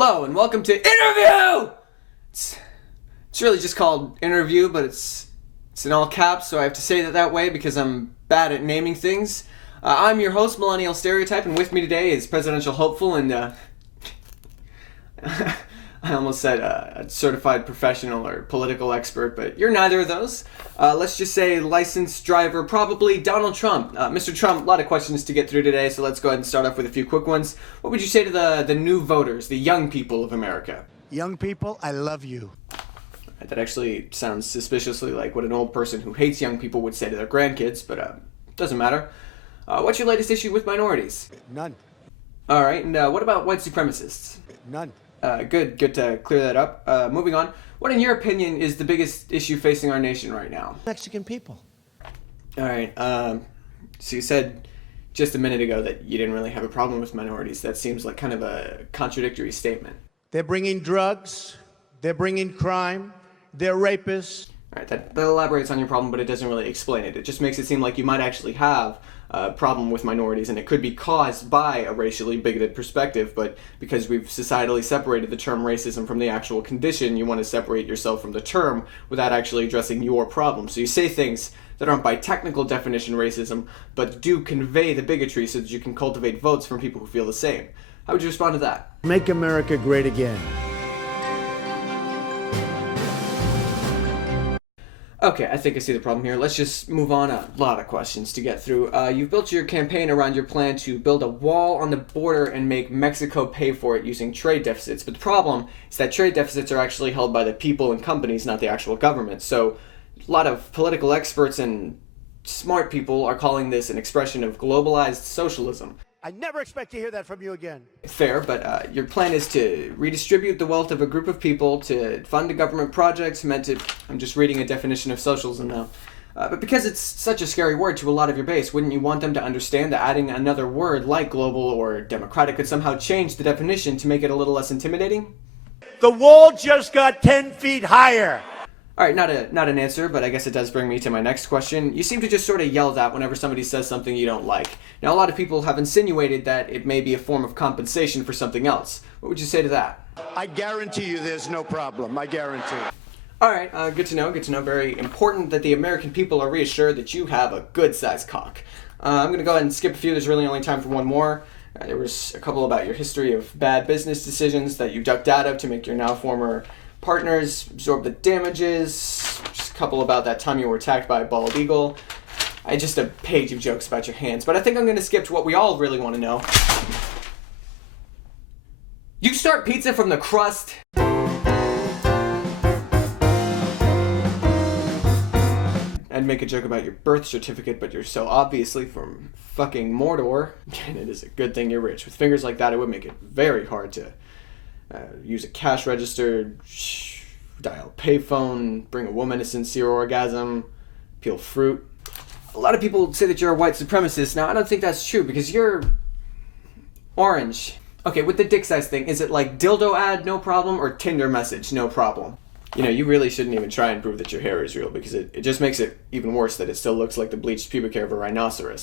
Hello and welcome to Interview! It's really just called Interview, but it's in all caps, so I have to say that way because I'm bad at naming things. I'm your host, Millennial Stereotype, and with me today is Presidential Hopeful and, I almost said a certified professional or political expert, but you're neither of those. Let's just say licensed driver, probably Donald Trump. Mr. Trump, a lot of questions to get through today, so let's go ahead and start off with a few quick ones. What would you say to the new voters, the young people of America? Young people, I love you. That actually sounds suspiciously like what an old person who hates young people would say to their grandkids, but doesn't matter. What's your latest issue with minorities? None. All right, and what about white supremacists? None. Good to clear that up. Moving on, what in your opinion is the biggest issue facing our nation right now? Mexican people. All right, so you said just a minute ago that you didn't really have a problem with minorities. That seems like kind of a contradictory statement. They're bringing drugs. They're bringing crime. They're rapists. All right, that elaborates on your problem, but it doesn't really explain it. It just makes it seem like you might actually have a problem with minorities, and it could be caused by a racially bigoted perspective, but because we've societally separated the term racism from the actual condition, you want to separate yourself from the term without actually addressing your problem. So you say things that aren't by technical definition racism, but do convey the bigotry so that you can cultivate votes from people who feel the same. How would you respond to that? Make America great again. Okay, I think I see the problem here. Let's just move on. A lot of questions to get through. You've built your campaign around your plan to build a wall on the border and make Mexico pay for it using trade deficits. But the problem is that trade deficits are actually held by the people and companies, not the actual government. So a lot of political experts and smart people are calling this an expression of globalized socialism. I never expect to hear that from you again. Fair, but your plan is to redistribute the wealth of a group of people to fund a government project meant to... I'm just reading a definition of socialism now. But because it's such a scary word to a lot of your base, wouldn't you want them to understand that adding another word like global or democratic could somehow change the definition to make it a little less intimidating? The wall just got 10 feet higher. All right, not an answer, but I guess it does bring me to my next question. You seem to just sort of yell that whenever somebody says something you don't like. Now, a lot of people have insinuated that it may be a form of compensation for something else. What would you say to that? I guarantee you there's no problem. I guarantee. All right, good to know. Very important that the American people are reassured that you have a good-sized cock. I'm going to go ahead and skip a few. There's really only time for one more. There was a couple about your history of bad business decisions that you ducked out of to make your now former partners absorb the damages. Just a couple about that time you were attacked by a bald eagle. Just a page of jokes about your hands. But I think I'm going to skip to what we all really want to know. You start pizza from the crust. I'd make a joke about your birth certificate, but you're so obviously from fucking Mordor, and it is a good thing you're rich. With fingers like that, it would make it very hard to use a cash register, dial a payphone, bring a woman a sincere orgasm, peel fruit. A lot of people say that you're a white supremacist. Now, I don't think that's true because you're orange. Okay, with the dick size thing, is it like dildo ad, no problem, or Tinder message, no problem? You know, you really shouldn't even try and prove that your hair is real because it just makes it even worse that it still looks like the bleached pubic hair of a rhinoceros.